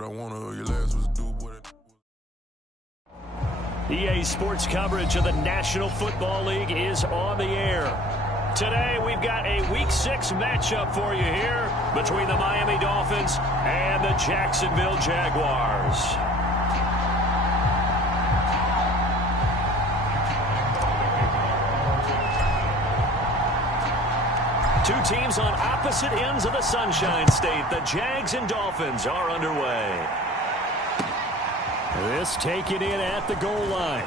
what I want to. Your last was do what EA Sports coverage of the National Football League is on the air. Today, we've got a Week 6 matchup for you here between the Miami Dolphins and the Jacksonville Jaguars. Two teams on opposite ends of the Sunshine State. The Jags and Dolphins are underway. This taken in at the goal line.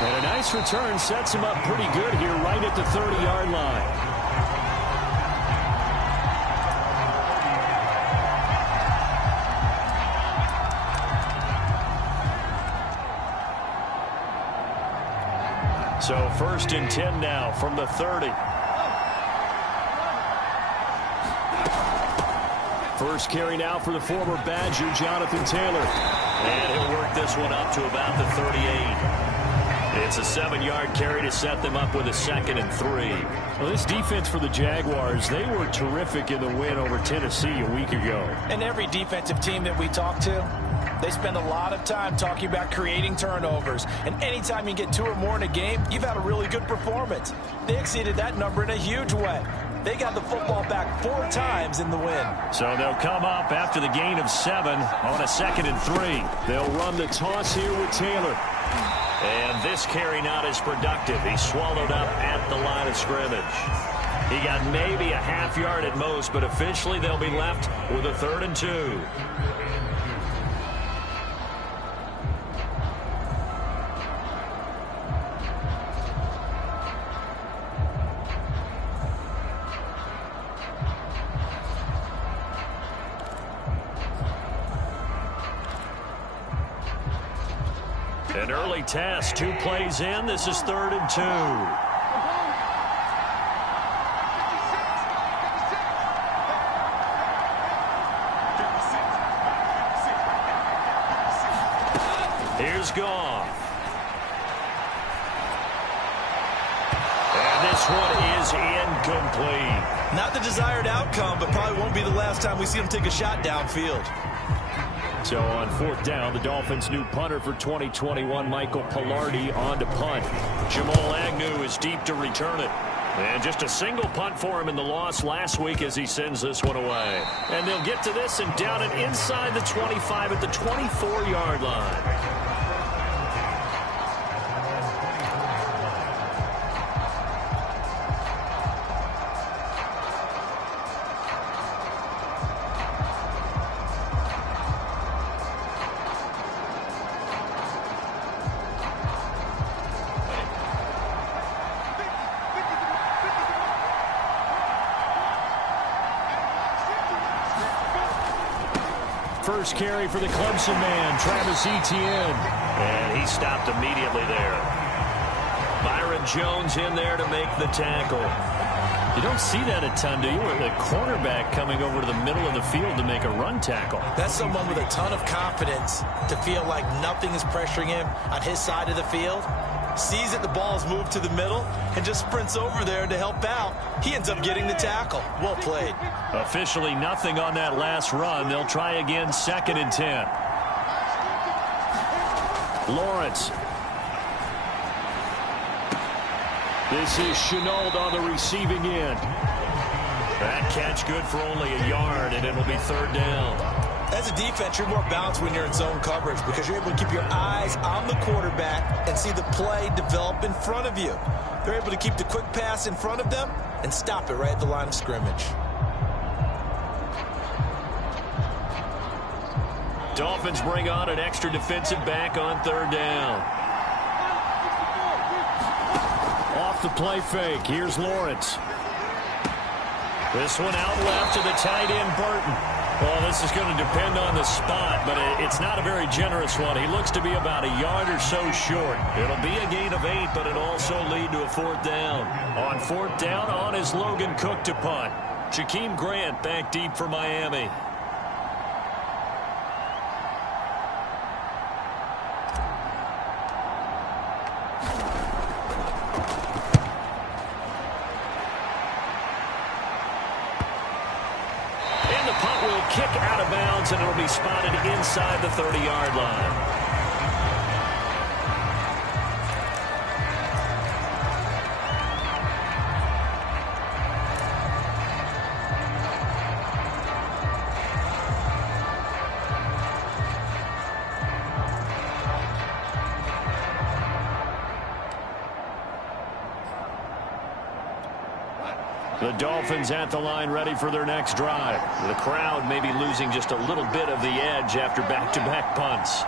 And a nice return sets him up pretty good here right at the 30-yard line. So 1st and 10 now from the 30. First carry now for the former Badger, Jonathan Taylor. And he'll work this one up to about the 38. It's a 7-yard carry to set them up with a 2nd and 3. Well, this defense for the Jaguars, they were terrific in the win over Tennessee a week ago. And every defensive team that we talk to, they spend a lot of time talking about creating turnovers. And anytime you get 2 or more in a game, you've had a really good performance. They exceeded that number in a huge way. They got the football back 4 times in the win. So they'll come up after the gain of 7 on a 2nd and 3. They'll run the toss here with Taylor. And this carry not as productive. He swallowed up at the line of scrimmage. He got maybe a half yard at most, but officially they'll be left with a 3rd and 2. An early test, 2 plays in. This is 3rd and 2. Here's Goff. And this one is incomplete. Not the desired outcome, but probably won't be the last time we see him take a shot downfield. So on 4th down, the Dolphins' new punter for 2021, Michael Pilardi, on to punt. Jamal Agnew is deep to return it. And just a single punt for him in the loss last week as he sends this one away. And they'll get to this and down it inside the 25 at the 24-yard line. First carry for the Clemson man, Travis Etienne. And he stopped immediately there. Byron Jones in there to make the tackle. You don't see that a ton, do you? Where the cornerback coming over to the middle of the field to make a run tackle. That's someone with a ton of confidence to feel like nothing is pressuring him on his side of the field. Sees that the ball's moved to the middle and just sprints over there to help out. He ends up getting the tackle. Well played. Officially nothing on that last run. They'll try again, 2nd and 10. Lawrence. This is Chenault on the receiving end. That catch good for only a yard, and it'll be 3rd down. As a defense, you're more balanced when you're in zone coverage because you're able to keep your eyes on the quarterback and see the play develop in front of you. They're able to keep the quick pass in front of them and stop it right at the line of scrimmage. Dolphins bring on an extra defensive back on 3rd down. Off the play fake. Here's Lawrence. This one out left to the tight end, Burton. Well, this is going to depend on the spot, but it's not a very generous one. He looks to be about a yard or so short. It'll be a gain of 8, but it'll also lead to a 4th down. On 4th down, on is Logan Cook to punt. Jakeem Grant back deep for Miami. Kick out of bounds downs, and it'll be spotted inside the 30-yard line. The Dolphins at the line ready for their next drive. The crowd may be losing just a little bit of the edge after back-to-back punts.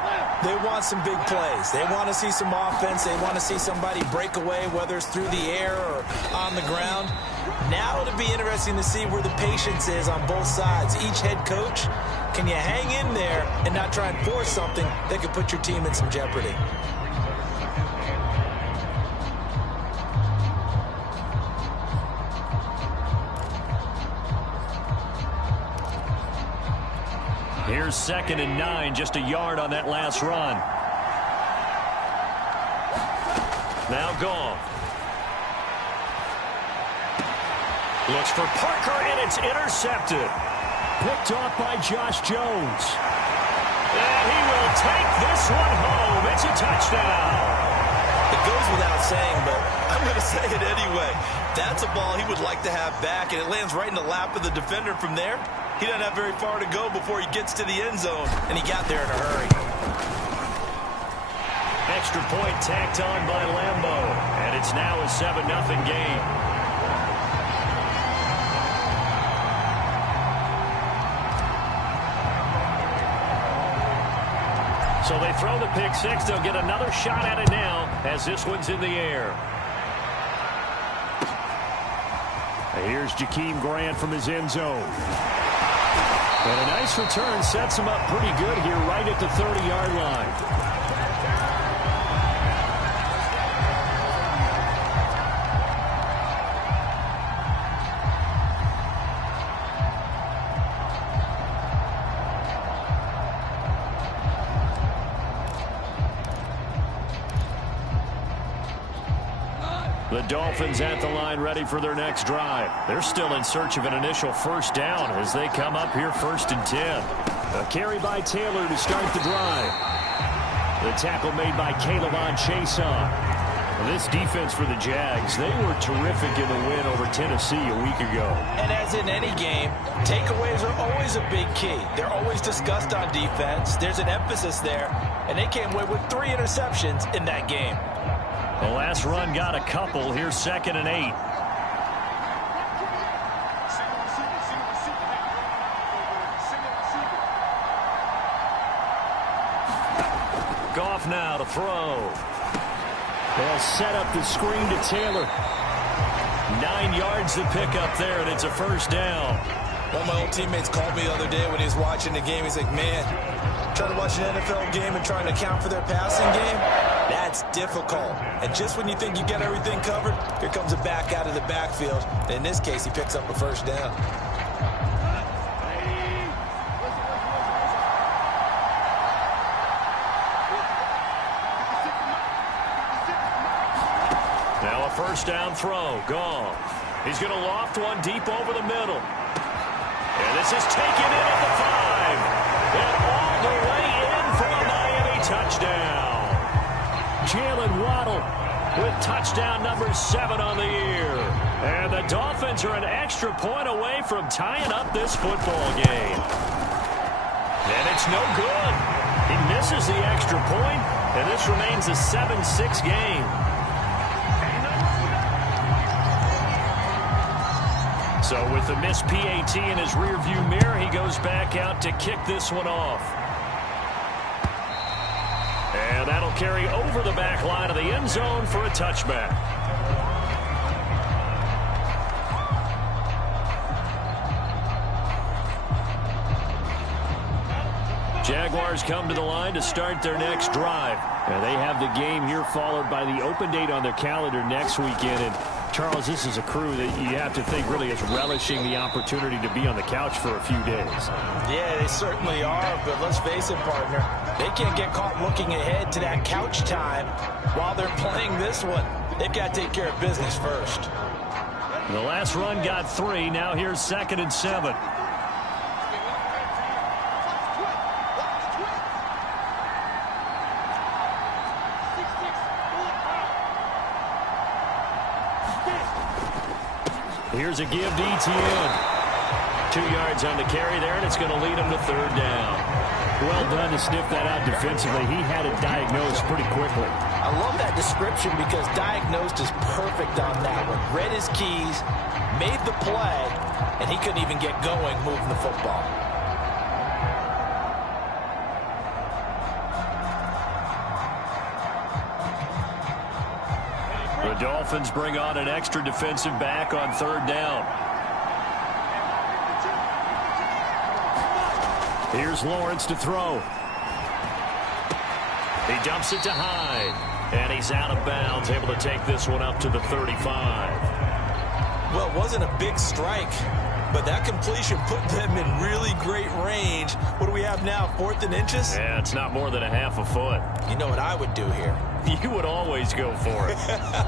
They want some big plays. They want to see some offense. They want to see somebody break away, whether it's through the air or on the ground. Now it'll be interesting to see where the patience is on both sides. Each head coach, can you hang in there and not try and force something that could put your team in some jeopardy? Here's 2nd and 9, just a yard on that last run. Now Goff. Looks for Parker, and it's intercepted. Picked off by Josh Jones. And he will take this one home. It's a touchdown. It goes without saying, but I'm going to say it anyway. That's a ball he would like to have back, and it lands right in the lap of the defender from there. He doesn't have very far to go before he gets to the end zone, and he got there in a hurry. Extra point tacked on by Lambo, and it's now a 7-0 game. So they throw the pick six. They'll get another shot at it now as this one's in the air. Here's Jakeem Grant from his end zone. And a nice return sets him up pretty good here right at the 30-yard line. The Dolphins at the line ready for their next drive. They're still in search of an initial first down as they come up here 1st and 10. A carry by Taylor to start the drive. The tackle made by Caleb Chason. This defense for the Jags, they were terrific in the win over Tennessee a week ago. And as in any game, takeaways are always a big key. They're always discussed on defense. There's an emphasis there, and they came away with 3 interceptions in that game. The last run got a couple. Here's 2nd and 8. Goff now to throw. They'll set up the screen to Taylor. 9 yards to pick up there, and it's a first down. One of my old teammates called me the other day when he was watching the game. He's like, man, trying to watch an NFL game and trying to account for their passing game, that's difficult. And just when you think you get everything covered, here comes a back out of the backfield. And in this case, he picks up a first down. Now a first down throw. Goff. He's going to loft one deep over the middle. And this is taken in at the 5. And all the way in for a Miami touchdown. Jalen Waddle with touchdown number 7 on the year. And the Dolphins are an extra point away from tying up this football game. And it's no good. He misses the extra point, and this remains a 7-6 game. So with the missed PAT in his rearview mirror, he goes back out to kick this one off. And that'll carry over the back line of the end zone for a touchback. Jaguars come to the line to start their next drive. And they have the game here followed by the open date on their calendar next weekend. And Charles, this is a crew that you have to think really is relishing the opportunity to be on the couch for a few days. Yeah, they certainly are, but let's face it, partner. They can't get caught looking ahead to that couch time while they're playing this one. They've got to take care of business first. The last run got 3. Now here's 2nd and 7. Here's a give to Etienne. 2 yards on the carry there, and it's going to lead him to third down. Well done to sniff that out defensively. He had it diagnosed pretty quickly. I love that description because diagnosed is perfect on that one. Read his keys, made the play, and he couldn't even get going moving the football. The Dolphins bring on an extra defensive back on third down. Here's Lawrence to throw. He dumps it to Hyde. And he's out of bounds, able to take this one up to the 35. Well, it wasn't a big strike, but that completion put them in really great range. What do we have now, 4th and inches? Yeah, it's not more than a half a foot. You know what I would do here? You would always go for it.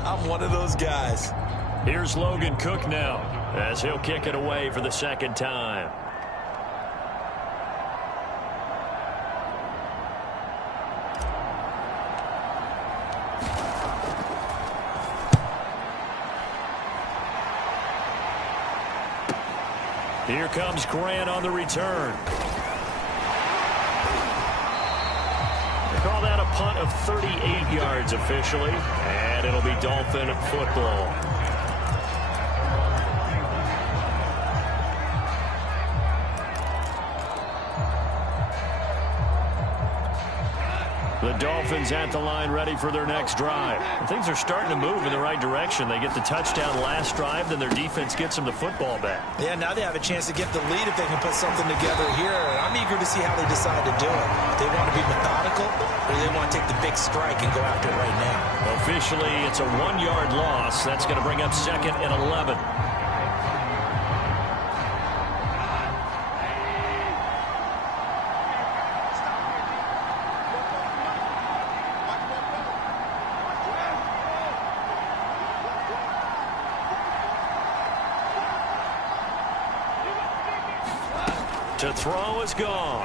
I'm one of those guys. Here's Logan Cook now, as he'll kick it away for the second time. Here comes Grant on the return. They call that a punt of 38 yards officially, and it'll be Dolphin football. The Dolphins at the line ready for their next drive. Things are starting to move in the right direction. They get the touchdown last drive, then their defense gets them the football back. Yeah, now they have a chance to get the lead if they can put something together here. I'm eager to see how they decide to do it. They want to be methodical, or they want to take the big strike and go after it right now. Officially, it's a 1-yard loss. That's going to bring up 2nd and 11. To throw is Goff.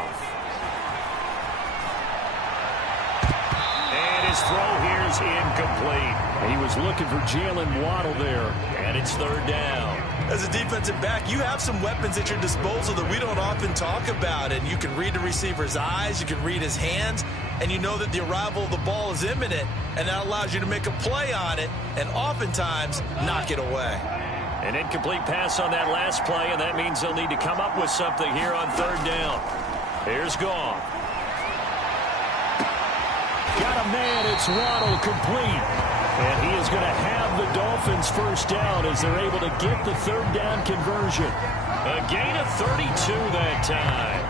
And his throw here is incomplete. He was looking for Jalen Waddle there, and it's third down. As a defensive back, you have some weapons at your disposal that we don't often talk about, and you can read the receiver's eyes, you can read his hands, and you know that the arrival of the ball is imminent, and that allows you to make a play on it and oftentimes knock it away. An incomplete pass on that last play, and that means they'll need to come up with something here on third down. Here's Goff. Got a man. It's Waddle complete. And he is going to have the Dolphins first down as they're able to get the third down conversion. A gain of 32 that time.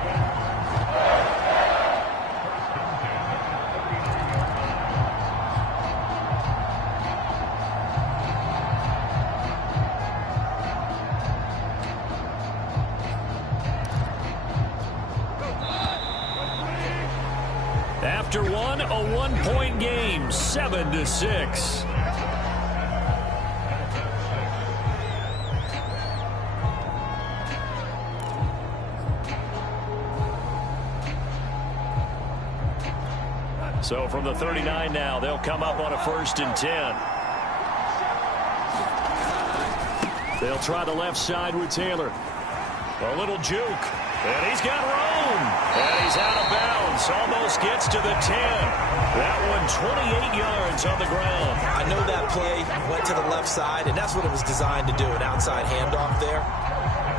After one, a 1-point game, 7-6. So from the 39 now, they'll come up on a 1st and 10. They'll try the left side with Taylor. A little juke. And he's got room. And he's out of bounds. Almost gets to the 10. That one 28 yards on the ground. I know that play went to the left side, and that's what it was designed to do, an outside handoff there.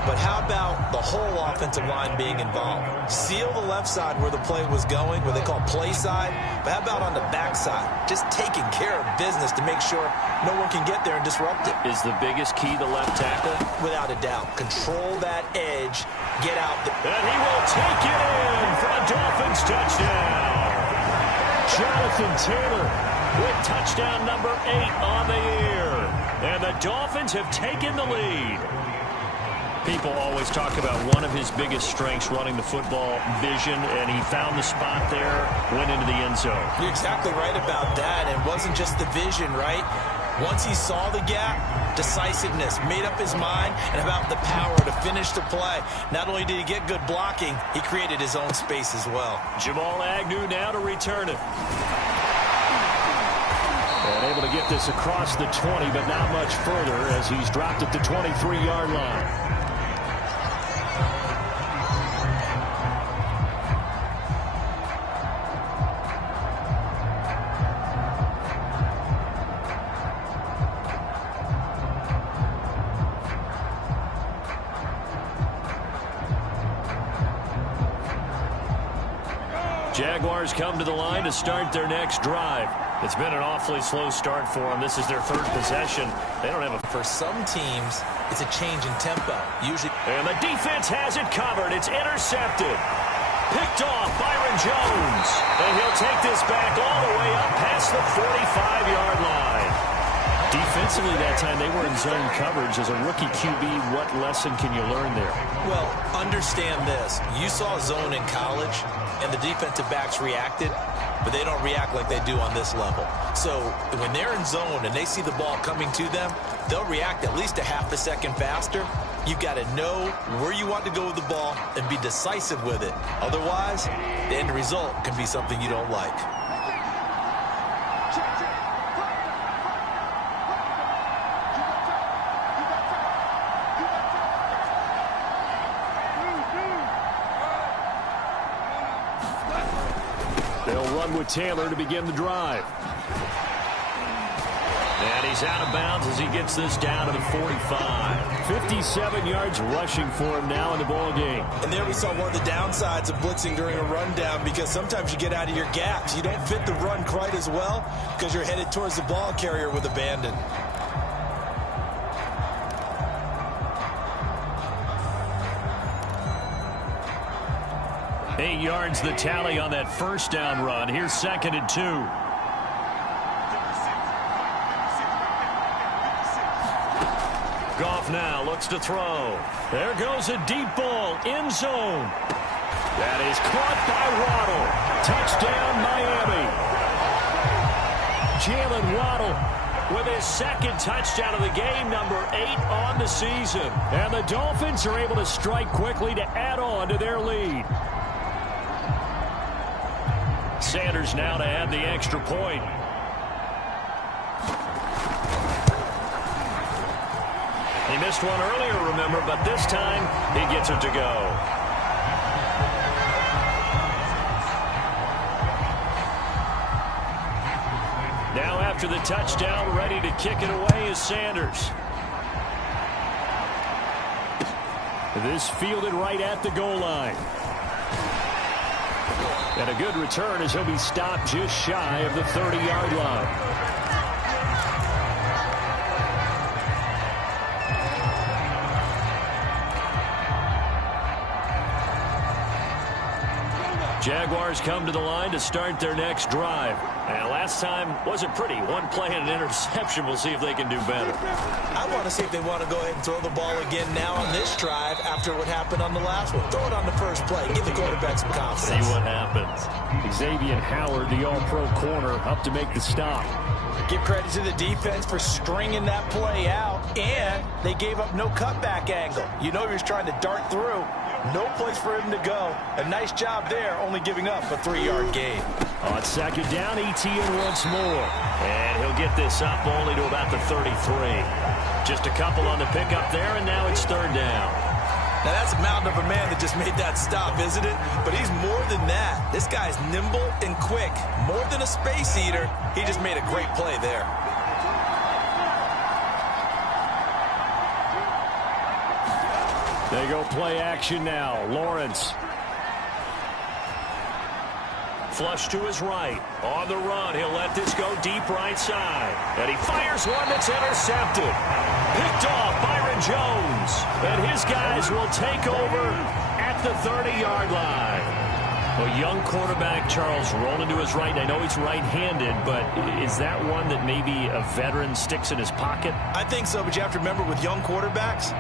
But how about the whole offensive line being involved? Seal the left side where the play was going, where they call play side. But how about on the back side? Just taking care of business to make sure no one can get there and disrupt it. Is the biggest key the left tackle? Without a doubt. Control that edge. Get out. And he will take it in for a Dolphins touchdown. Jonathan Taylor with touchdown number 8 on the year. And the Dolphins have taken the lead. People always talk about one of his biggest strengths, running the football, vision, and he found the spot there, went into the end zone. You're exactly right about that. It wasn't just the vision, right? Once he saw the gap, decisiveness, made up his mind, and about the power to finish the play. Not only did he get good blocking, he created his own space as well. Jamal Agnew now to return it. And able to get this across the 20, but not much further as he's dropped at the 23-yard line. Jaguars come to the line to start their next drive. It's been an awfully slow start for them. This is their third possession. They don't have a... For some teams, it's a change in tempo. Usually. And the defense has it covered. It's intercepted. Picked off Byron Jones. And he'll take this back all the way up past the 45-yard line. Defensively that time, they were in zone coverage. As a rookie QB, what lesson can you learn there? Well, understand this. You saw zone in college, and the defensive backs reacted, but they don't react like they do on this level. So when they're in zone and they see the ball coming to them, they'll react at least a half a second faster. You've got to know where you want to go with the ball and be decisive with it. Otherwise, the end result can be something you don't like. They'll run with Taylor to begin the drive. And he's out of bounds as he gets this down to the 45. 57 yards rushing for him now in the ball game. And there we saw one of the downsides of blitzing during a rundown, because sometimes you get out of your gaps. You don't fit the run quite as well because you're headed towards the ball carrier with abandon. Eight yards the tally on that first down run. Here's 2nd and 2. Goff now looks to throw. There goes a deep ball, end zone. That is caught by Waddle. Touchdown, Miami. Jalen Waddle with his second touchdown of the game, number 8 on the season. And the Dolphins are able to strike quickly to add on to their lead. Sanders now to add the extra point. He missed one earlier, remember, but this time he gets it to go. Now after the touchdown, ready to kick it away is Sanders. This fielded right at the goal line. And a good return as he'll be stopped just shy of the 30-yard line. Jaguars come to the line to start their next drive. And last time wasn't pretty. One play and an interception. We'll see if they can do better. I want to see if they want to go ahead and throw the ball again now on this drive after what happened on the last one. Throw it on the first play. Give the quarterback some confidence. See what happens. Xavier Howard, the all-pro corner, up to make the stop. Give credit to the defense for stringing that play out, and they gave up no cutback angle. You know he was trying to dart through. No place for him to go. A nice job there, only giving up a 3-yard gain. On second down, ETN once more. And he'll get this up only to about the 33. Just a couple on the pickup there, and now it's third down. Now that's a mountain of a man that just made that stop, isn't it? But he's more than that. This guy's nimble and quick. More than a space eater. He just made a great play there. They go play action now. Lawrence. Flush to his right. On the run, he'll let this go deep right side. And he fires one that's intercepted. Picked off Byron Jones. And his guys will take over at the 30-yard line. A young quarterback, Charles, rolling to his right. I know he's right-handed, but is that one that maybe a veteran sticks in his pocket? I think so, but you have to remember with young quarterbacks,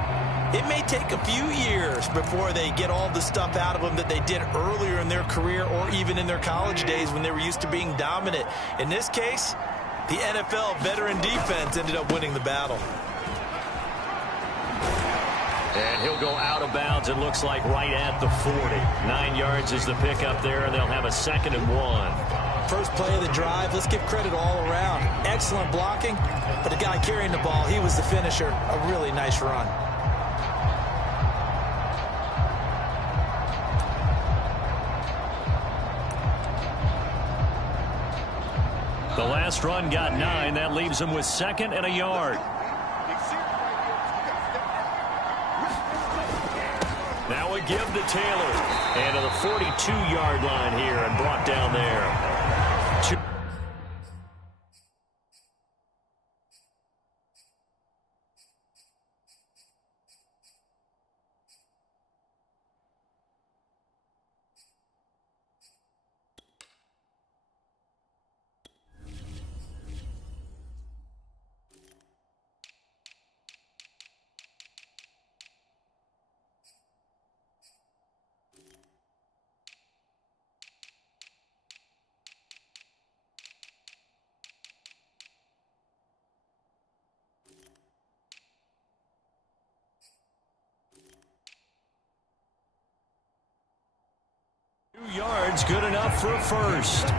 it may take a few years before they get all the stuff out of them that they did earlier in their career or even in their college days when they were used to being dominant. In this case, the NFL veteran defense ended up winning the battle. And he'll go out of bounds, it looks like right at the 40. 9 yards is the pickup there, and they'll have a 2nd and 1. First play of the drive, let's give credit all around. Excellent blocking, but the guy carrying the ball, he was the finisher. A really nice run. The last run got 9. That leaves him with 2nd and a yard. Now a give to Taylor. And to the 42-yard line here and brought down there. Yards, good enough for a first.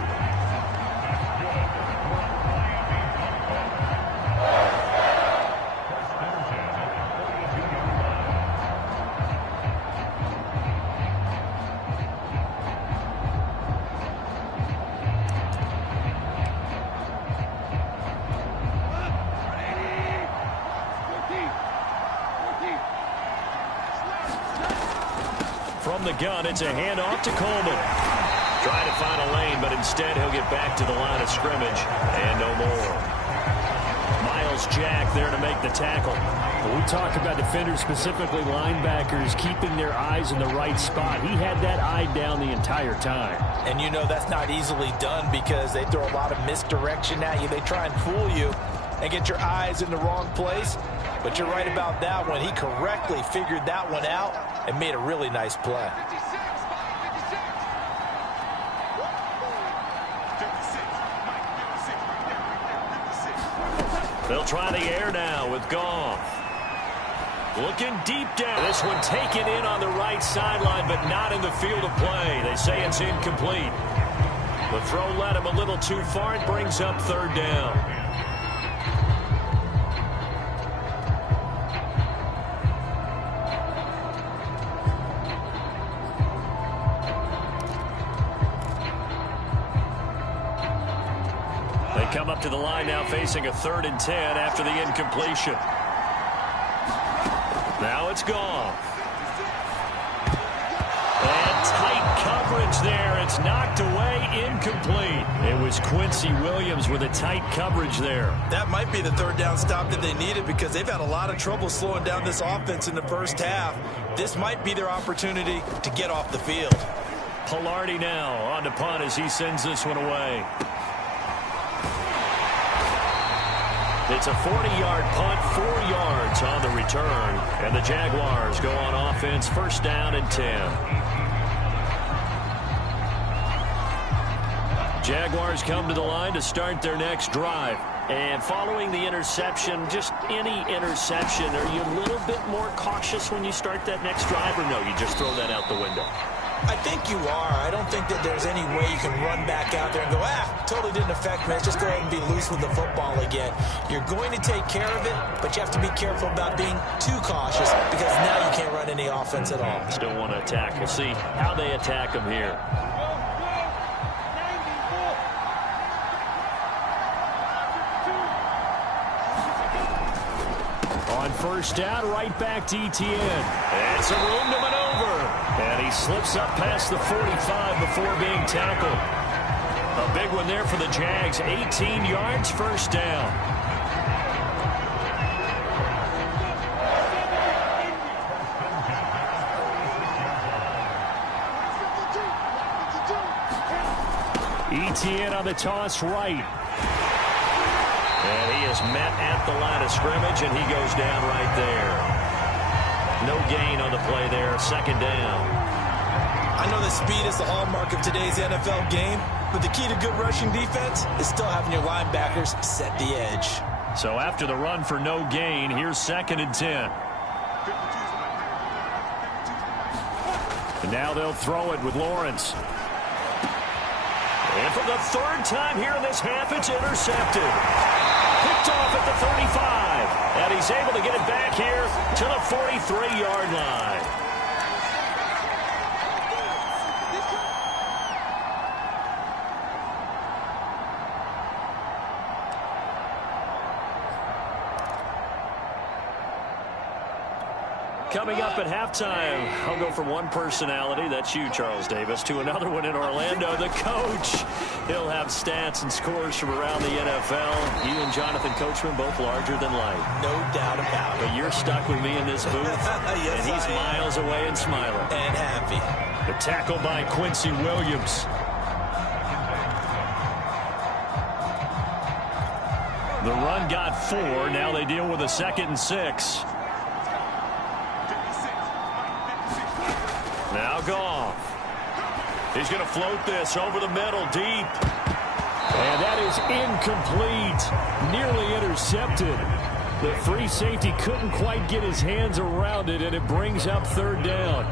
From the gun, it's a handoff to Coleman. Trying to find a lane, but instead he'll get back to the line of scrimmage. And no more. Miles Jack there to make the tackle. When we talk about defenders, specifically linebackers, keeping their eyes in the right spot. He had that eye down the entire time. And you know that's not easily done because they throw a lot of misdirection at you. They try and fool you and get your eyes in the wrong place. But you're right about that one. He correctly figured that one out and made a really nice play. They'll try the air now with Goff. Looking deep down. This one taken in on the right sideline, but not in the field of play. They say it's incomplete. The throw led him a little too far. It brings up 3rd down. Come up to the line now facing a 3rd and 10 after the incompletion. Now it's gone. And tight coverage there. It's knocked away, incomplete. It was Quincy Williams with a tight coverage there. That might be the 3rd down stop that they needed because they've had a lot of trouble slowing down this offense in the first half. This might be their opportunity to get off the field. Pilardi now on to punt as he sends this one away. It's a 40-yard punt, 4 yards on the return. And the Jaguars go on offense, 1st down and 10. Jaguars come to the line to start their next drive. And following the interception, just any interception, are you a little bit more cautious when you start that next drive, or no, you just throw that out the window? I think you are. I don't think that there's any way you can run back out there and go, totally didn't affect me. Let's just go ahead and be loose with the football again. You're going to take care of it, but you have to be careful about being too cautious because now you can't run any offense at all. Still want to attack. We'll see how they attack them here. On 1st down, right back to Etienne. And some room to maneuver. And he slips up past the 45 before being tackled. A big one there for the Jags. 18 yards, 1st down. Etienne on the toss right. And he is met at the line of scrimmage, and he goes down right there. No gain on the play there, 2nd down. I know that speed is the hallmark of today's NFL game, but the key to good rushing defense is still having your linebackers set the edge. So after the run for no gain, here's 2nd and 10. And now they'll throw it with Lawrence. And And for the third time here in this half, it's intercepted. Picked off at the 35. And he's able to get it back here to the 43-yard line. Coming up at halftime, I'll go from one personality, that's you, Charles Davis, to another one in Orlando, the coach. He'll have stats and scores from around the NFL. You and Jonathan Coachman both larger than life. No doubt about it. But you're stuck with me in this booth, Yes, and he's miles away and smiling. And happy. The tackle by Quincy Williams. The run got 4. Now they deal with a 2nd and 6. Now Goff. He's going to float this over the middle, deep. And that is incomplete. Nearly intercepted. The free safety couldn't quite get his hands around it, and it brings up 3rd down.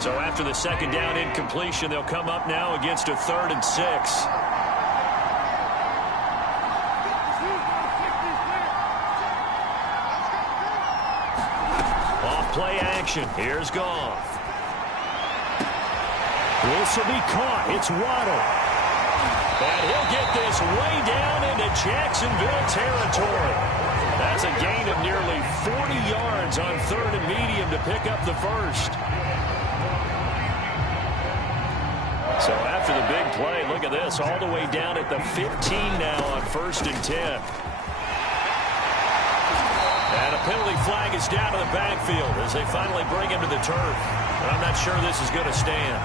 So after the 2nd down incompletion, they'll come up now against a 3rd and 6. Off play action. Here's Goff. This will be caught. It's Waddle. And he'll get this way down into Jacksonville territory. That's a gain of nearly 40 yards on 3rd and medium to pick up the first. So after the big play, look at this, all the way down at the 15 now on 1st and 10. And a penalty flag is down to the backfield as they finally bring him to the turf. But I'm not sure this is going to stand.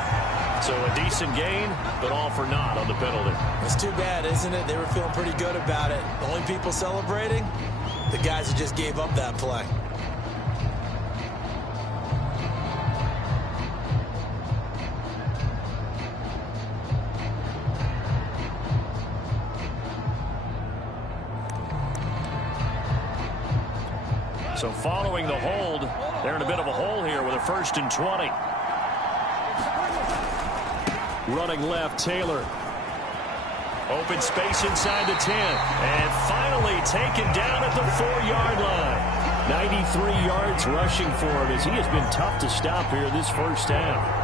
So a decent gain, but all for naught on the penalty. It's too bad, isn't it? They were feeling pretty good about it. The only people celebrating, the guys who just gave up that play. So following the hold, they're in a bit of a hole here with a 1st and 20. Running left, Taylor. Open space inside the 10. And finally taken down at the 4-yard line. 93 yards rushing for him as he has been tough to stop here this first half.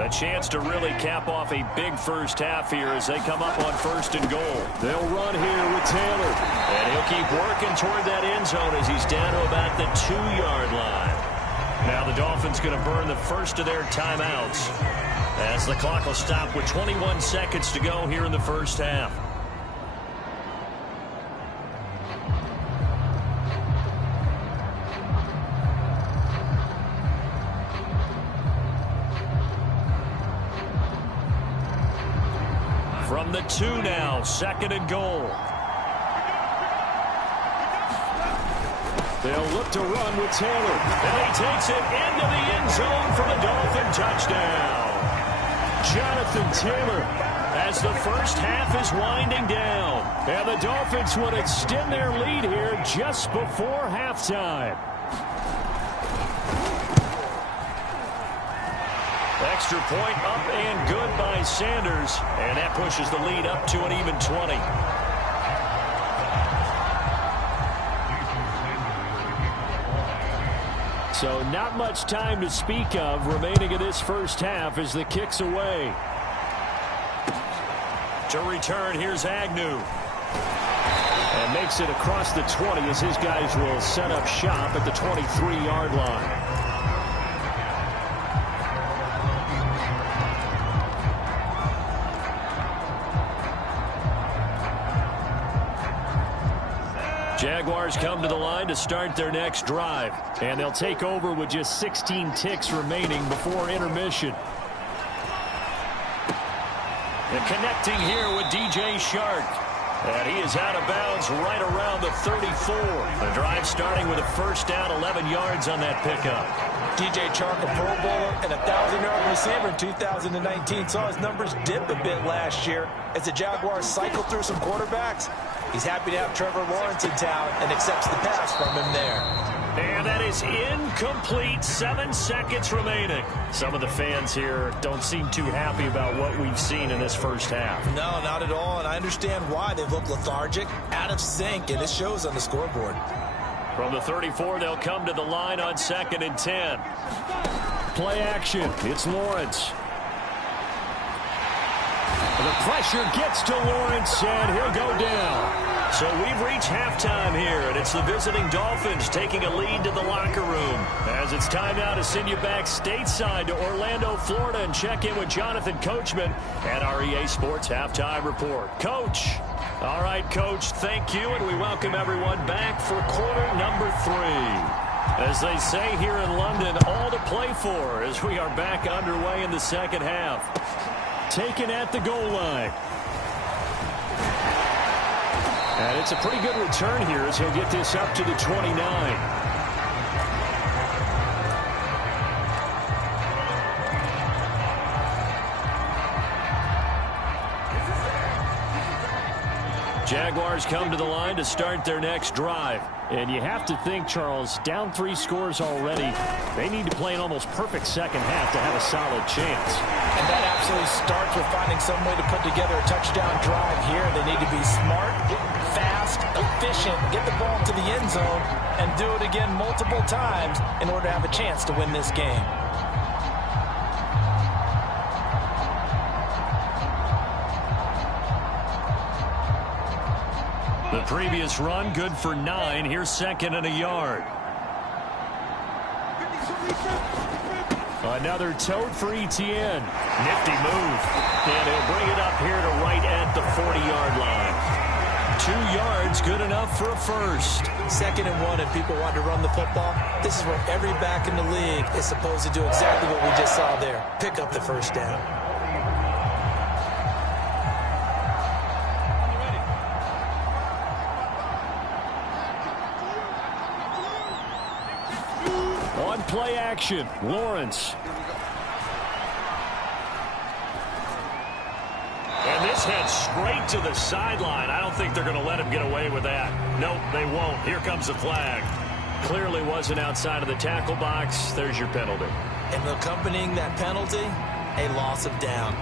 A chance to really cap off a big first half here as they come up on 1st and goal. They'll run here with Taylor. And he'll keep working toward that end zone as he's down to about the 2-yard line. Now the Dolphins going to burn the first of their timeouts as the clock will stop with 21 seconds to go here in the first half. From the 2 now, 2nd and goal. They'll look to run with Taylor. And he takes it into the end zone for the Dolphin touchdown. Jonathan Taylor. As the first half is winding down. And the Dolphins would extend their lead here just before halftime. Extra point up and good by Sanders. And that pushes the lead up to an even 20. So not much time to speak of remaining in this first half as the kick's away. To return, here's Agnew. And makes it across the 20 as his guys will set up shop at the 23-yard line. Jaguars come to the line to start their next drive. And they'll take over with just 16 ticks remaining before intermission. And connecting here with DJ Shark. And he is out of bounds right around the 34. The drive starting with a first down, 11 yards on that pickup. DJ Chark, a Pro Bowler and a 1,000-yard receiver in 2019, saw his numbers dip a bit last year as the Jaguars cycled through some quarterbacks. He's happy to have Trevor Lawrence in town and accepts the pass from him there. And that is incomplete. 7 seconds remaining. Some of the fans here don't seem too happy about what we've seen in this first half. No, not at all, and I understand why. They look lethargic, out of sync, and it shows on the scoreboard. From the 34, they'll come to the line on 2nd and 10. Play action. It's Lawrence. The pressure gets to Lawrence, and he'll go down. So we've reached halftime here, and it's the visiting Dolphins taking a lead to the locker room. As it's time now to send you back stateside to Orlando, Florida, and check in with Jonathan Coachman at our EA Sports Halftime Report. Coach. All right, Coach, thank you, and we welcome everyone back for quarter number 3. As they say here in London, all to play for as we are back underway in the second half. Taken at the goal line. And it's a pretty good return here as he'll get this up to the 29. Jaguars come to the line to start their next drive. And you have to think, Charles, down 3 scores already. They need to play an almost perfect second half to have a solid chance. And that absolutely starts with finding some way to put together a touchdown drive here. They need to be smart, fast, efficient, get the ball to the end zone, and do it again multiple times in order to have a chance to win this game. The previous run good for 9. Here's 2nd and a yard. Another tote for ETN. Nifty move. And he'll bring it up here to right at the 40-yard line. 2 yards, good enough for a first. 2nd and 1, and people want to run the football. This is where every back in the league is supposed to do exactly what we just saw there. Pick up the first down. On play action, Lawrence. And this heads straight to the sideline. I don't think they're going to let him get away with that. Nope, they won't. Here comes the flag. Clearly wasn't outside of the tackle box. There's your penalty. And accompanying that penalty, a loss of down.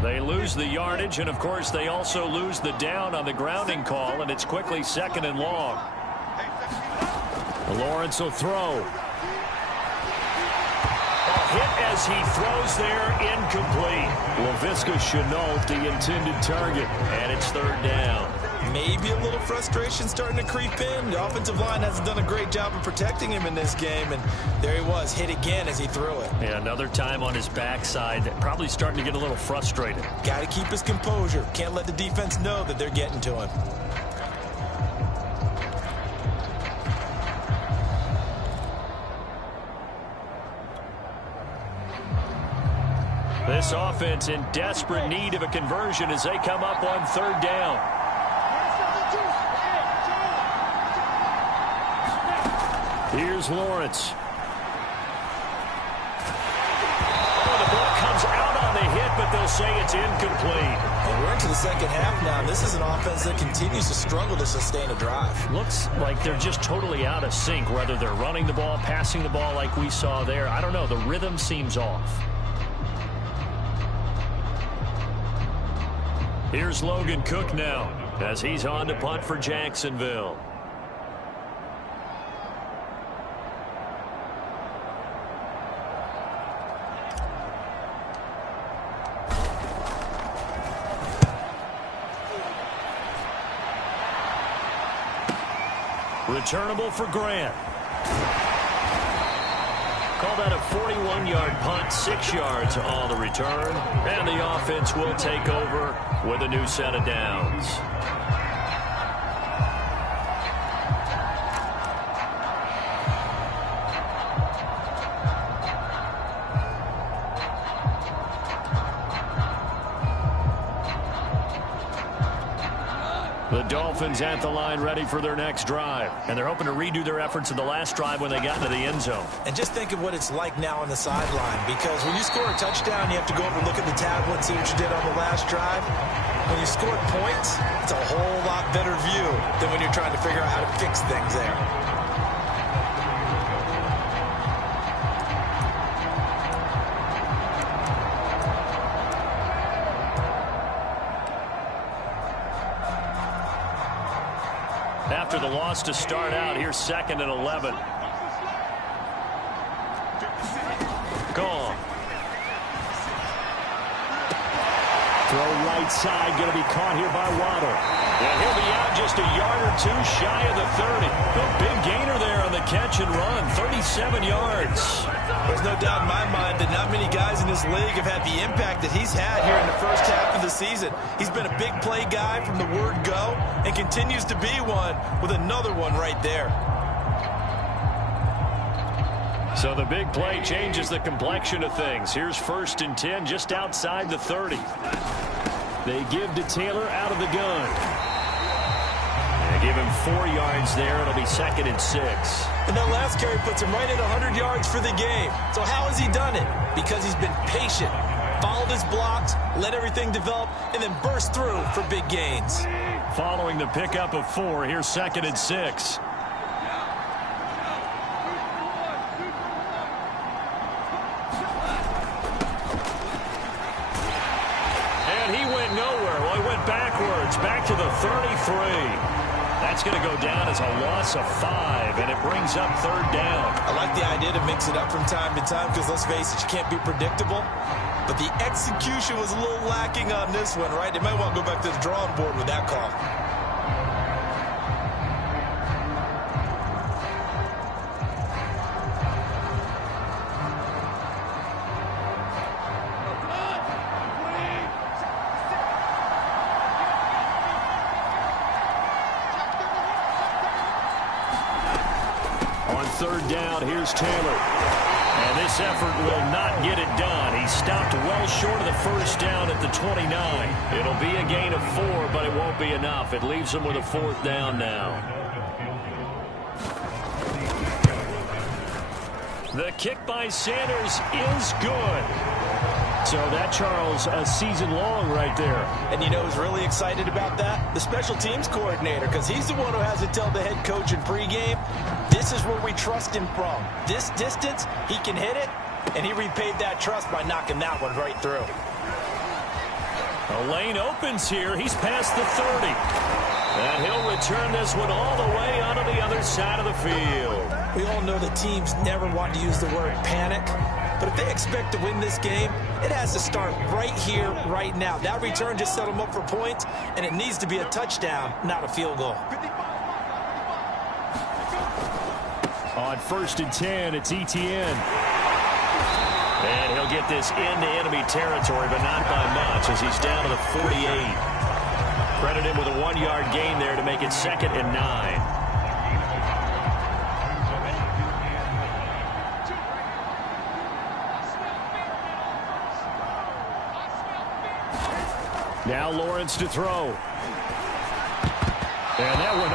They lose the yardage, and of course they also lose the down on the grounding call, and it's quickly 2nd and long. Lawrence will throw. Hit as he throws there, incomplete. Laviska Shenault, the intended target, and it's 3rd down. Maybe a little frustration starting to creep in. The offensive line hasn't done a great job of protecting him in this game, and there he was, hit again as he threw it. Yeah, another time on his backside, probably starting to get a little frustrated. Got to keep his composure. Can't let the defense know that they're getting to him. This offense in desperate need of a conversion as they come up on 3rd down. Here's Lawrence. Oh, the ball comes out on the hit, but they'll say it's incomplete. And we're into the second half now. This is an offense that continues to struggle to sustain a drive. Looks like they're just totally out of sync, whether they're running the ball, passing the ball like we saw there. I don't know. The rhythm seems off. Here's Logan Cook now as he's on to punt for Jacksonville. Returnable for Grant. Call that a 41-yard punt, 6 yards on the return. And the offense will take over with a new set of downs. The Dolphins at the line ready for their next drive. And they're hoping to redo their efforts in the last drive when they got into the end zone. And just think of what it's like now on the sideline, because when you score a touchdown, you have to go over and look at the tablet and see what you did on the last drive. When you scored points, it's a whole lot better view than when you're trying to figure out how to fix things there. After the loss to start out, here's 2nd and 11. Gone. Throw right side, going to be caught here by Waddle. And he'll be out just a yard or two shy of the 30. A big gainer there on the catch and run, 37 yards. There's no doubt in my mind that not many guys in this league have had the impact that he's had here in the first half of the season. He's been a big play guy from the word go and continues to be one with another one right there. So the big play changes the complexion of things. Here's 1st and 10 just outside the 30. They give to Taylor out of the gun. They give him 4 yards there. It'll be 2nd and 6. And that last carry puts him right at 100 yards for the game. So how has he done it? Because he's been patient, followed his blocks, let everything develop, and then burst through for big gains. Following the pickup of 4, here's 2nd and 6. And he went nowhere. Well, he went backwards, back to the 33. That's going to go down as a loss of 5, and it brings up 3rd down. I like the idea to mix it up from time to time because, let's face it, you can't be predictable. But the execution was a little lacking on this one, right? They might want to go back to the drawing board with that call. On 3rd down, here's Taylor. And this effort will not get it done. He stopped well short of the 1st down at the 29. It'll be a gain of 4, but it won't be enough. It leaves him with a 4th down now. The kick by Sanders is good. So that, Charles, a season long right there. And you know who's really excited about that? The special teams coordinator, because he's the one who has to tell the head coach in pregame, this is where we trust him from. This distance, he can hit it, and he repaid that trust by knocking that one right through. A lane opens here. He's past the 30. And he'll return this one all the way onto the other side of the field. We all know that teams never want to use the word panic. But if they expect to win this game, it has to start right here, right now. That return just set them up for points, and it needs to be a touchdown, not a field goal. On 1st and 10, it's Etienne. And he'll get this into enemy territory, but not by much as he's down to the 48. Credit him with a 1-yard gain there to make it 2nd and 9. Now Lawrence to throw. And that one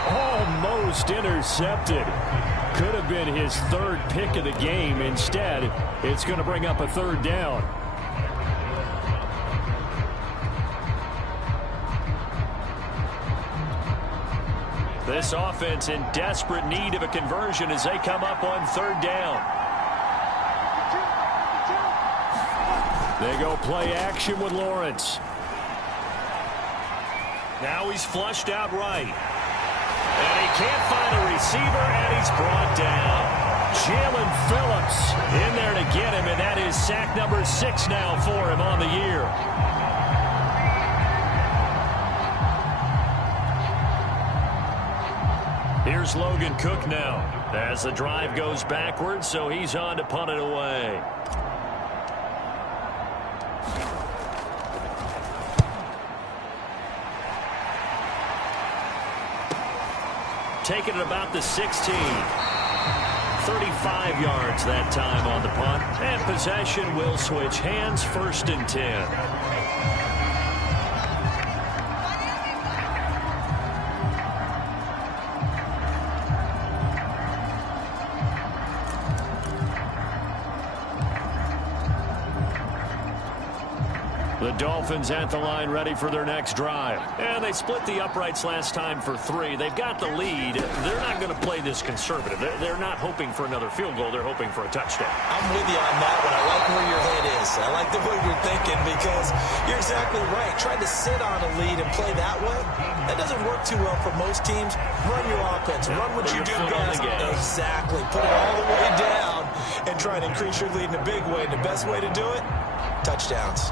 almost intercepted. Could have been his 3rd pick of the game. Instead, it's going to bring up a 3rd down. This offense in desperate need of a conversion as they come up on 3rd down. They go play action with Lawrence. Now he's flushed out right. And he can't find a receiver, and he's brought down. Jalen Phillips in there to get him, and that is sack number 6 now for him on the year. Here's Logan Cook now as the drive goes backwards, so he's on to punt it away. Taking it about the 16. 35 yards that time on the punt. And possession will switch hands, 1st and 10. The Dolphins at the line ready for their next drive. And they split the uprights last time for 3. They've got the lead. They're not going to play this conservative. They're not hoping for another field goal. They're hoping for a touchdown. I'm with you on that one. I like where your head is. I like the way you're thinking because you're exactly right. Trying to sit on a lead and play that way, that doesn't work too well for most teams. Run your offense. Run what you do best. Exactly. Put it all the way down and try and increase your lead in a big way. And the best way to do it, touchdowns.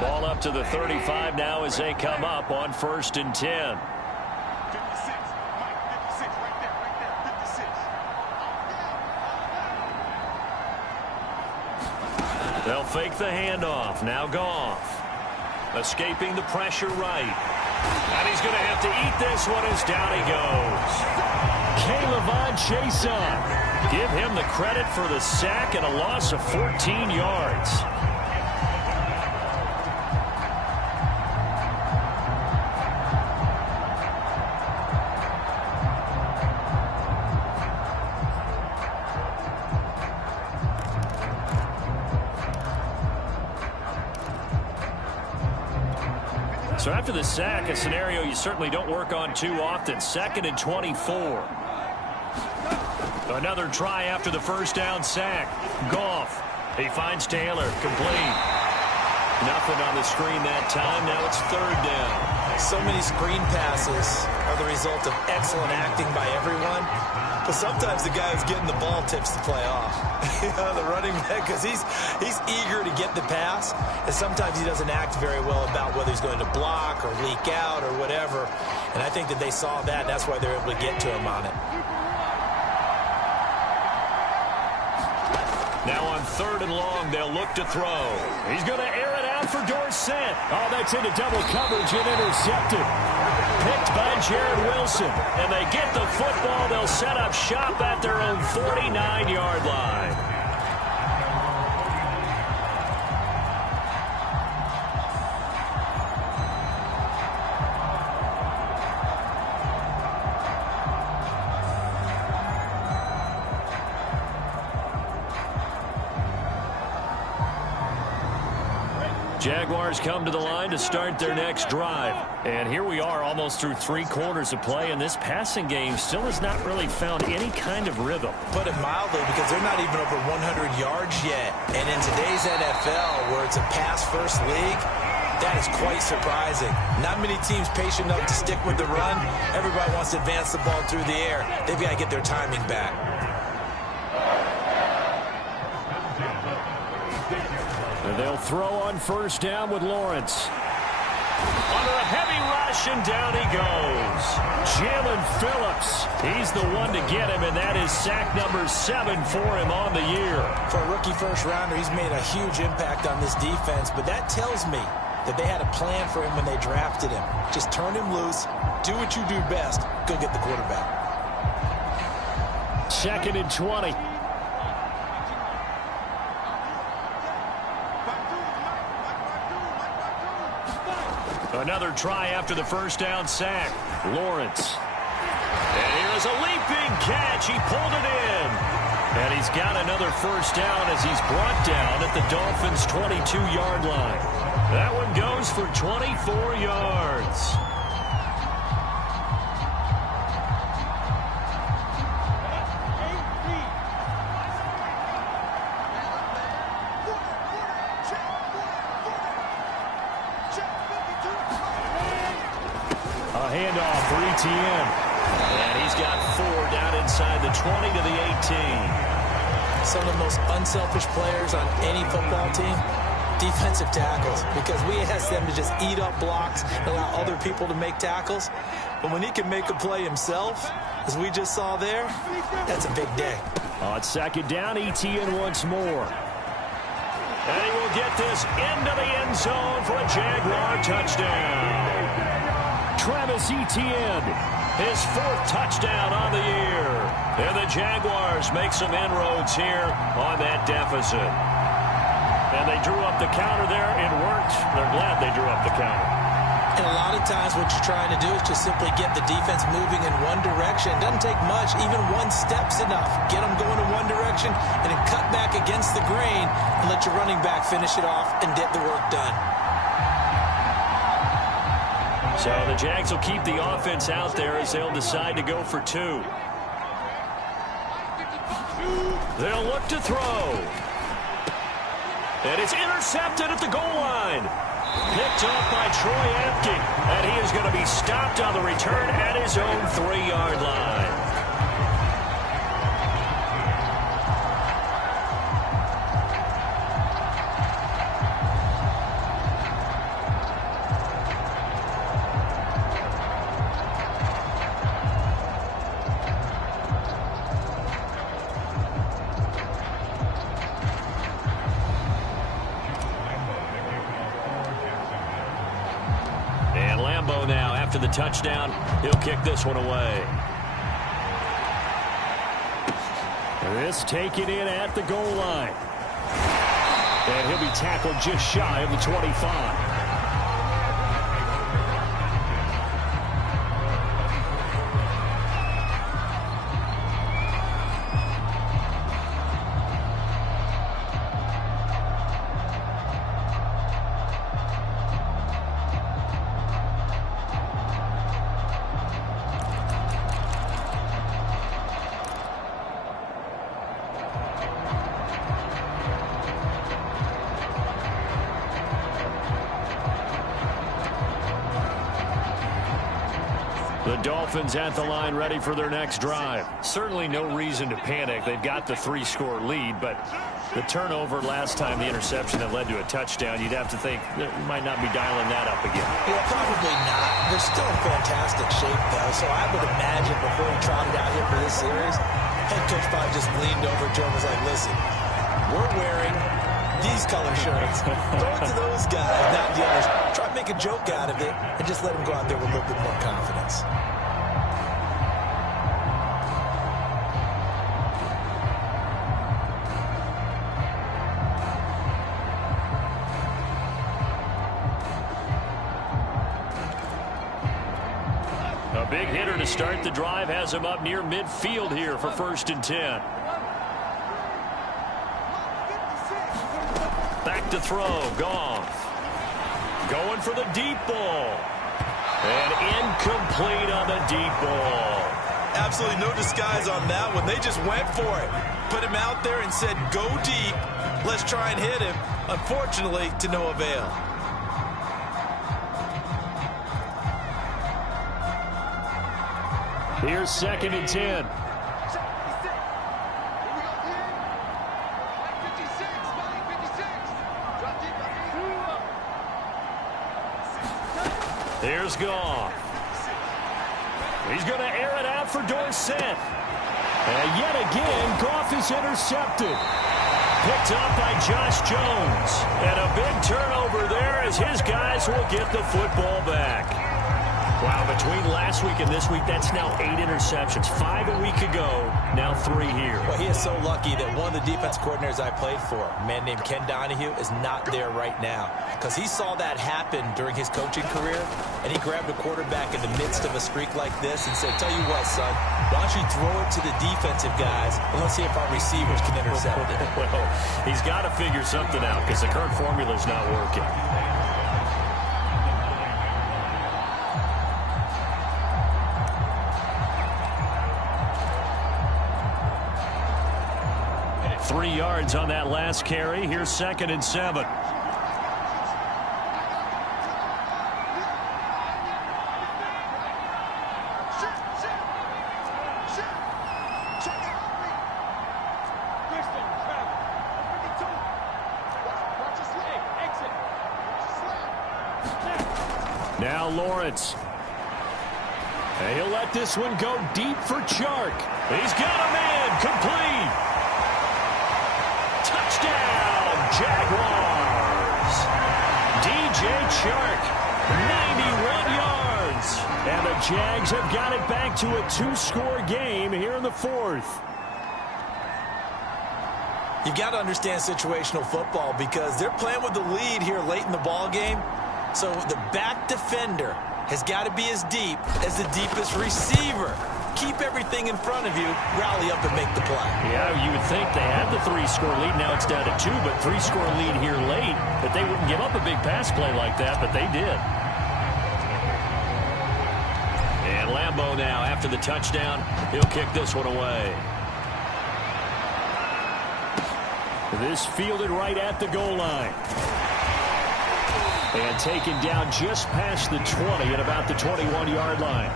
Ball up to the 35 now as they come up on 1st and 10. 56. Mike, 56. Right there. 56. They'll fake the handoff. Now Goff. Escaping the pressure right. And he's going to have to eat this one as down he goes. K'Lavon Chaisson. Give him the credit for the sack and a loss of 14 yards. So after the sack, a scenario you certainly don't work on too often. 2nd and 24. Another try after the first down sack. Goff. He finds Taylor. Complete. Nothing on the screen that time. Now it's 3rd down. So many screen passes are the result of excellent acting by everyone. But sometimes the guy who's getting the ball tips the play off. The running back, because he's eager to get the pass, and sometimes he doesn't act very well about whether he's going to block or leak out or whatever. And I think that they saw that, and that's why they're able to get to him on it. Now on 3rd and long, they'll look to throw. He's going to air it out for Dorsett. Oh, that's into double coverage and intercepted. Picked by Jared Wilson. And they get the football. They'll set up shop at their own 49-yard line. Jaguars come to the line to start their next drive. And here we are almost through 3 quarters of play, and this passing game still has not really found any kind of rhythm. Put it mildly, because they're not even over 100 yards yet. And in today's NFL, where it's a pass-first league, that is quite surprising. Not many teams patient enough to stick with the run. Everybody wants to advance the ball through the air. They've got to get their timing back. They'll throw on 1st down with Lawrence. Under a heavy rush, and down he goes. Jalen Phillips. He's the one to get him, and that is sack number 7 for him on the year. For a rookie first-rounder, he's made a huge impact on this defense, but that tells me that they had a plan for him when they drafted him. Just turn him loose, do what you do best, go get the quarterback. 2nd and 20. Another try after the first down sack. Lawrence. And here is a leaping catch. He pulled it in. And he's got another first down as he's brought down at the Dolphins' 22-yard line. That one goes for 24 yards. Etienne. And he's got 4 down inside the 20 to the 18. Some of the most unselfish players on any football team, defensive tackles, because we ask them to just eat up blocks and allow other people to make tackles. But when he can make a play himself, as we just saw there, that's a big day. On second down, Etienne once more. And he will get this into the end zone for a Jaguar touchdown. Travis Etienne, his 4th touchdown on the year. And the Jaguars make some inroads here on that deficit. And they drew up the counter there. It worked. They're glad they drew up the counter. And a lot of times what you're trying to do is just simply get the defense moving in one direction. It doesn't take much. Even one step's enough. Get them going in one direction and then cut back against the grain and let your running back finish it off and get the work done. So the Jags will keep the offense out there as they'll decide to go for 2. They'll look to throw. And it's intercepted at the goal line. Picked up by Troy Apke. And he is going to be stopped on the return at his own 3-yard line. Now after the touchdown, he'll kick this one away. This taken in at the goal line. And he'll be tackled just shy of the 25. The Dolphins at the line ready for their next drive. Certainly no reason to panic. They've got the 3-score lead, but the turnover last time, the interception that led to a touchdown, you'd have to think that we might not be dialing that up again. Yeah, probably not. They're still in fantastic shape, though, so I would imagine before he trotted out here for this series, head coach probably just leaned over to him and was like, listen, we're wearing these color shirts. Throw it to those guys, not the others. Try to make a joke out of it and just let them go out there with a little bit more confidence. A big hitter to start the drive has him up near midfield here for 1st and 10. Back to throw, Goff. Going for the deep ball. And incomplete on the deep ball. Absolutely no disguise on that one. They just went for it. Put him out there and said, go deep. Let's try and hit him. Unfortunately, to no avail. Here's 2nd and 10. Here's Goff. He's going to air it out for Dorsett. And yet again, Goff is intercepted. Picked up by Josh Jones. And a big turnover there as his guys will get the football back. Wow, between last week and this week, that's now 8 interceptions. 5 a week ago, now 3 here. Well, he is so lucky that one of the defense coordinators I played for, a man named Ken Donahue, is not there right now. Because he saw that happen during his coaching career, and he grabbed a quarterback in the midst of a streak like this and said, tell you what, son, why don't you throw it to the defensive guys, and let's see if our receivers can intercept it. Well, he's got to figure something out because the current formula is not working. Three yards on that last carry. Here's 2nd and 7. Now Lawrence. And he'll let this one go deep for Chark. He's got a man. Complete. Touchdown, Jaguars. DJ Chark, 91 yards. And the Jags have got it back to a 2-score game here in the fourth. You got to understand situational football because they're playing with the lead here late in the ball game. So the back defender has got to be as deep as the deepest receiver. Keep everything in front of you, rally up and make the play. Yeah, you would think they had the 3-score lead. Now it's down to 2, but 3-score lead here late. That they wouldn't give up a big pass play like that, but they did. And Lambeau now, after the touchdown, he'll kick this one away. This fielded right at the goal line. And taken down just past the 20 at about the 21-yard line.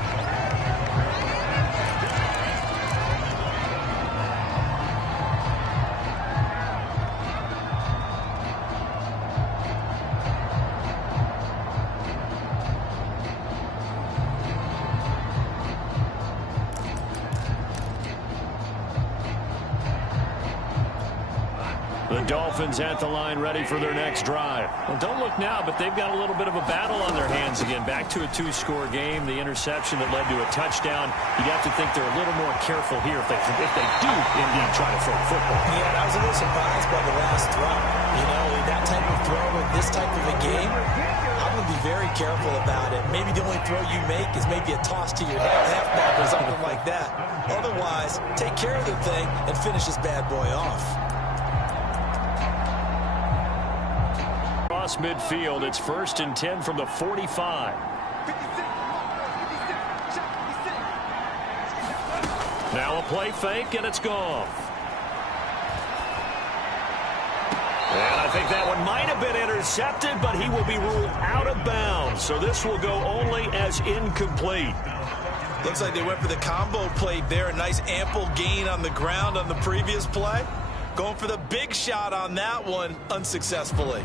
The Dolphins at the line, ready for their next drive. Well, don't look now, but they've got a little bit of a battle on their hands again. Back to a 2-score game. The interception that led to a touchdown. You'd have to think they're a little more careful here if they do indeed try to throw the football. Yeah, I was a little surprised by the last throw. You know, that type of throw in this type of a game, I'm going to be very careful about it. Maybe the only throw you make is maybe a toss to your halfback or something like that. Otherwise, take care of the thing and finish this bad boy off. Across midfield, it's 1st and 10 from the 45. Now a play fake, and it's gone. And I think that one might have been intercepted, but he will be ruled out of bounds. So this will go only as incomplete. Looks like they went for the combo play there. A nice ample gain on the ground on the previous play. Going for the big shot on that one unsuccessfully.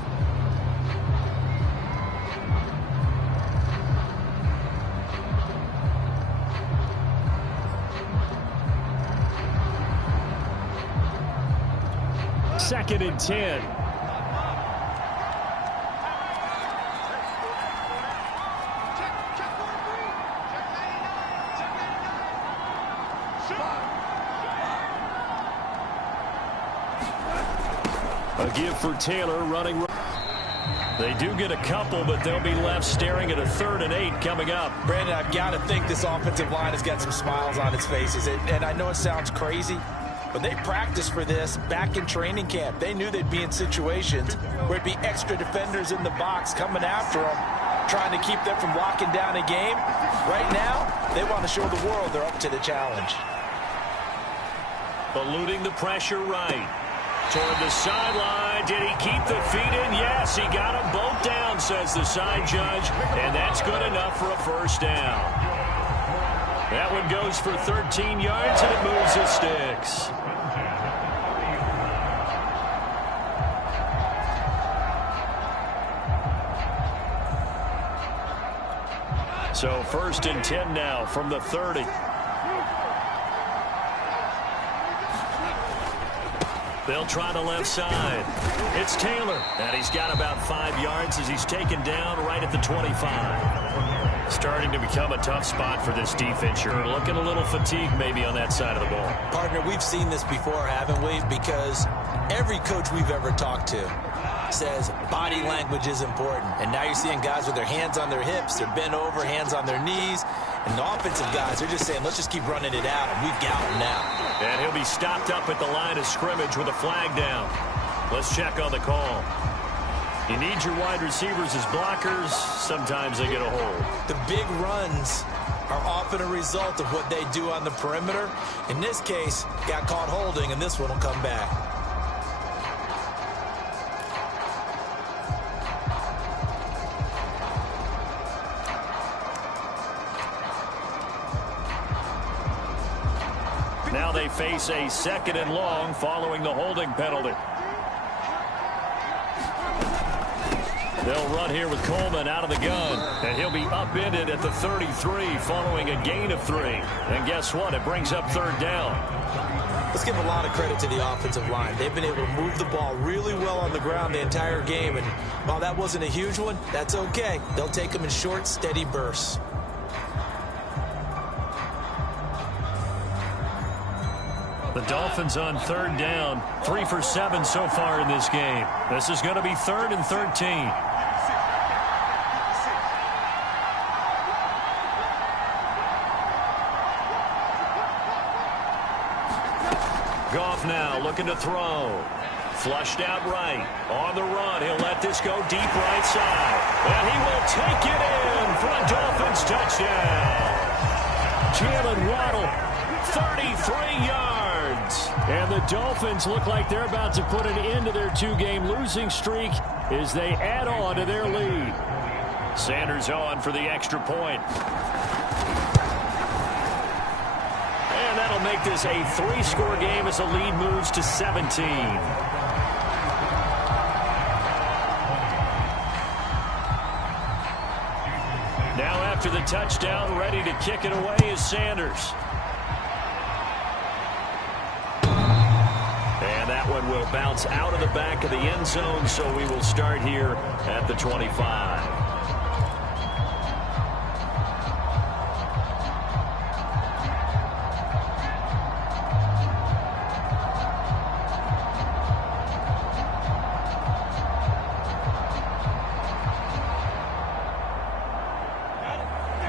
Second and 10. A give for Taylor running. They do get a couple, but they'll be left staring at a 3rd and 8 coming up. Brandon, I've got to think this offensive line has got some smiles on its faces. And I know it sounds crazy, but they practiced for this back in training camp. They knew they'd be in situations where it'd be extra defenders in the box coming after them, trying to keep them from locking down a game. Right now, they want to show the world they're up to the challenge. Eluding the pressure right. Toward the sideline. Did he keep the feet in? Yes, he got them both down, says the side judge. And that's good enough for a 1st down. That one goes for 13 yards, and it moves the sticks. So 1st and 10 now from the 30. They'll try the left side. It's Taylor. And he's got about 5 yards as he's taken down right at the 25. Starting to become a tough spot for this defense. You're looking a little fatigued maybe on that side of the ball. Partner, we've seen this before, haven't we? Because every coach we've ever talked to says body language is important. And now you're seeing guys with their hands on their hips, they're bent over, hands on their knees. And the offensive guys, they're just saying, let's just keep running it out, and we've got him now. And he'll be stopped up at the line of scrimmage with a flag down. Let's check on the call. You need your wide receivers as blockers. Sometimes they get a hold. The big runs are often a result of what they do on the perimeter. In this case, got caught holding, and this one will come back. Now they face a 2nd and long following the holding penalty. They'll run here with Coleman out of the gun, and he'll be upended at the 33 following a gain of 3. And guess what? It brings up 3rd down. Let's give a lot of credit to the offensive line. They've been able to move the ball really well on the ground the entire game, and while that wasn't a huge one, that's okay. They'll take them in short, steady bursts. The Dolphins on 3rd down, 3 for 7 so far in this game. This is going to be 3rd and 13. Goff now looking to throw. Flushed out right. On the run. He'll let this go deep right side. And he will take it in for a Dolphins touchdown. Jalen Waddle, 33 yards. And the Dolphins look like they're about to put an end to their 2-game losing streak as they add on to their lead. Sanders on for the extra point. And that'll make this a 3-score game as the lead moves to 17. Now after the touchdown, ready to kick it away is Sanders. And that one will bounce out of the back of the end zone, so we will start here at the 25.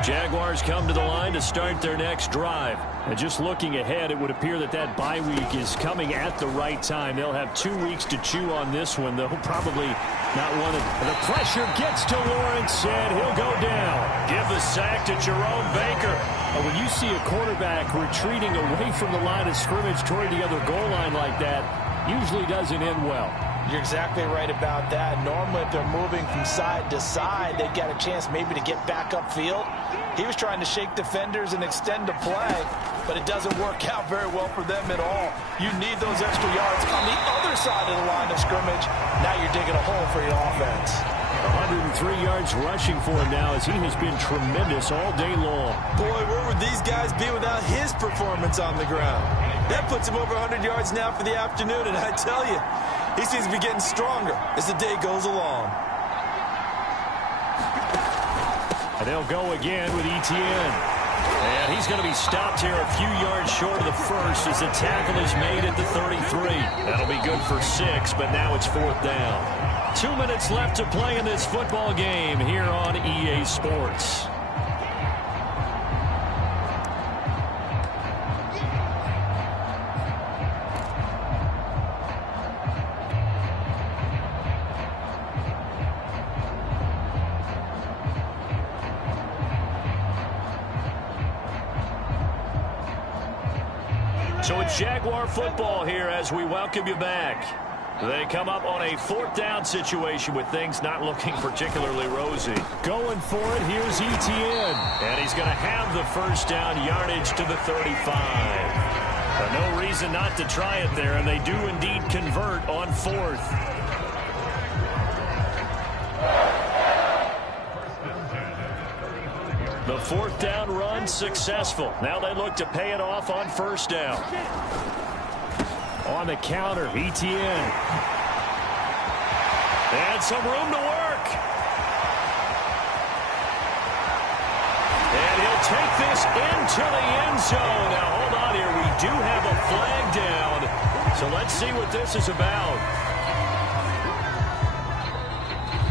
Jaguars come to the line to start their next drive. And just looking ahead, it would appear that that bye week is coming at the right time. They'll have 2 weeks to chew on this one. They'll probably not want it. The pressure gets to Lawrence, and he'll go down. Give the sack to Jerome Baker. When you see a quarterback retreating away from the line of scrimmage toward the other goal line like that, usually doesn't end well. You're exactly right about that. Normally, if they're moving from side to side, they've got a chance maybe to get back upfield. He was trying to shake defenders and extend the play, but it doesn't work out very well for them at all. You need those extra yards on the other side of the line of scrimmage. Now you're digging a hole for your offense. 103 yards rushing for him now as he has been tremendous all day long. Boy, where would these guys be without his performance on the ground? That puts him over 100 yards now for the afternoon, and I tell you, he seems to be getting stronger as the day goes along. And they'll go again with Etienne. And he's going to be stopped here a few yards short of the first as the tackle is made at the 33. That'll be good for 6, but now it's 4th down. 2 minutes left to play in this football game here on EA Sports. So it's Jaguar football here as we welcome you back. They come up on a 4th down situation with things not looking particularly rosy. Going for it, here's Etienne. And he's going to have the 1st down yardage to the 35. No reason not to try it there, and they do indeed convert on 4th. The 4th down run successful. Now they look to pay it off on 1st down. On the counter, Etienne. And some room to work. And he'll take this into the end zone. Now hold on here. We do have a flag down. So let's see what this is about.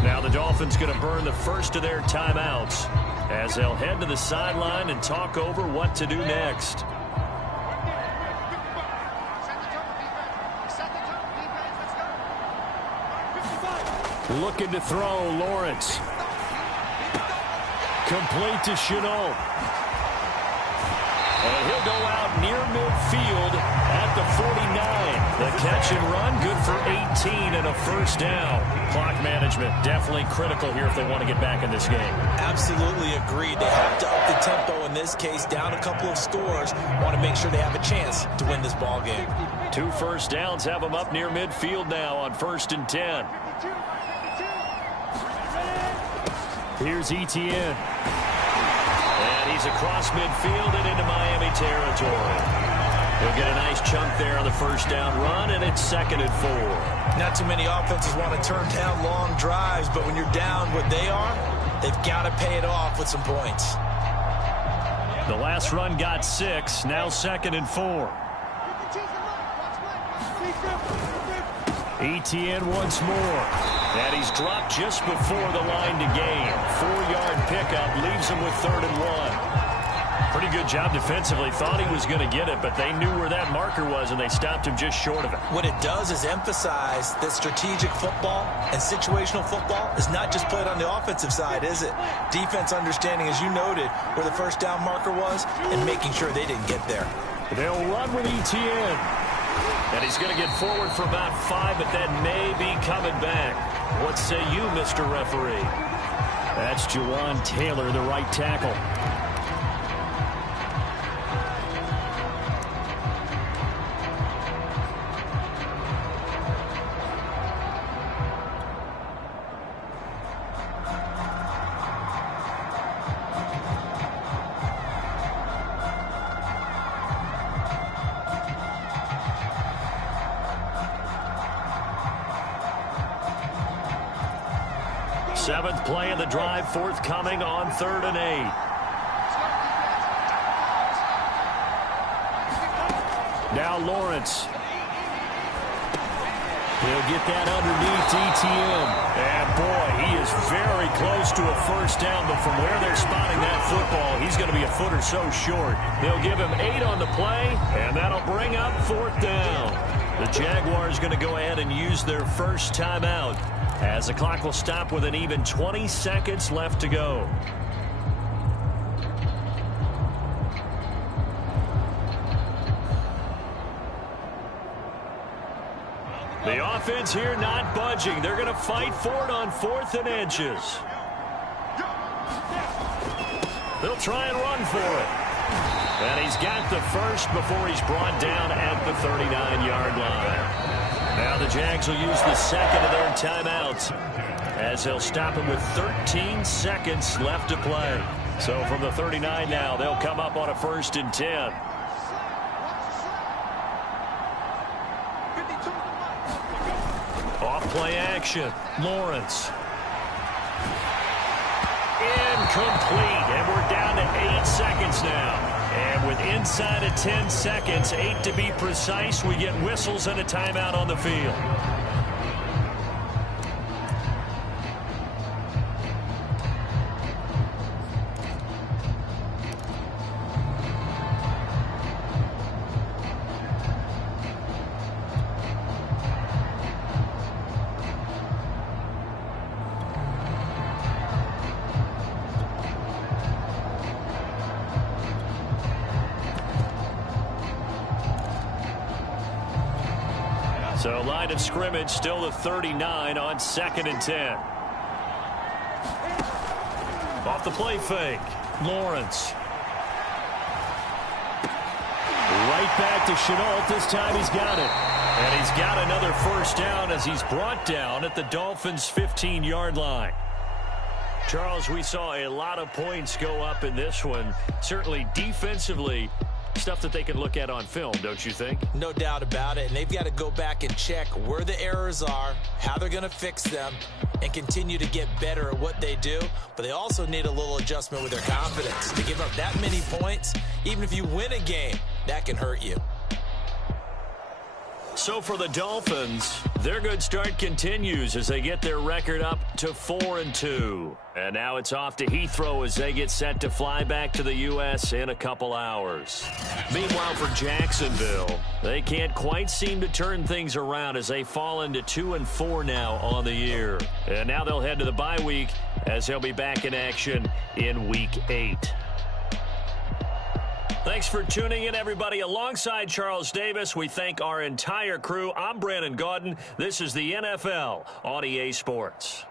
Now the Dolphins going to burn the first of their timeouts as they'll head to the sideline and talk over what to do next. Looking to throw, Lawrence. Complete to Chenault. And he'll go out near midfield at the 49. The catch and run, good for 18 and a 1st down. Clock management definitely critical here if they want to get back in this game. Absolutely agreed. They have to up the tempo in this case, down a couple of scores. Want to make sure they have a chance to win this ball game. 2 1st downs have them up near midfield now on 1st and 10. Here's Etienne. And he's across midfield and into Miami territory. He'll get a nice chunk there on the first down run, and it's 2nd and 4. Not too many offenses want to turn down long drives, but when you're down what they are, they've got to pay it off with some points. The last run got 6, now 2nd and 4. Etienne once more. And he's dropped just before the line to gain. 4-yard pickup leaves him with 3rd and 1. Pretty good job defensively. Thought he was going to get it, but they knew where that marker was, and they stopped him just short of it. What it does is emphasize that strategic football and situational football is not just played on the offensive side, is it? Defense understanding, as you noted, where the first down marker was and making sure they didn't get there. They'll run with Etienne. And he's going to get forward for about 5, but that may be coming back. What say you, Mr. Referee? That's Jawan Taylor, the right tackle. Seventh play of the drive forthcoming on 3rd and 8. Now Lawrence. He'll get that underneath Etienne. And boy, he is very close to a first down, but from where they're spotting that football, he's going to be a foot or so short. They'll give him 8 on the play, and that'll bring up 4th down. The Jaguars going to go ahead and use their first timeout, as the clock will stop with an even 20 seconds left to go. The offense here not budging. They're going to fight for it on 4th and inches. They'll try and run for it. And he's got the first before he's brought down at the 39-yard line. Now the Jags will use the second of their timeouts, as they'll stop him with 13 seconds left to play. So from the 39 now, they'll come up on a 1st and 10. Off play action. Lawrence. Incomplete. And we're down to 8 seconds now. And with inside of 10 seconds, 8 to be precise, we get whistles and a timeout on the field. So line of scrimmage still the 39 on 2nd and 10. Off the play fake. Lawrence. Right back to Chenault. This time he's got it. And he's got another first down as he's brought down at the Dolphins' 15-yard line. Charles, we saw a lot of points go up in this one. Certainly defensively, stuff that they can look at on film, don't you think? No doubt about it, and they've got to go back and check where the errors are, how they're going to fix them, and continue to get better at what they do. But they also need a little adjustment with their confidence. To give up that many points, even if you win a game, that can hurt you. So for the Dolphins, their good start continues as they get their record up to 4-2. And now it's off to Heathrow as they get set to fly back to the U.S. in a couple hours. Meanwhile, for Jacksonville, they can't quite seem to turn things around as they fall into 2-4 now on the year. And now they'll head to the bye week as they'll be back in action in Week 8. Thanks for tuning in, everybody. Alongside Charles Davis, we thank our entire crew. I'm Brandon Gaudin. This is the NFL on EA Sports.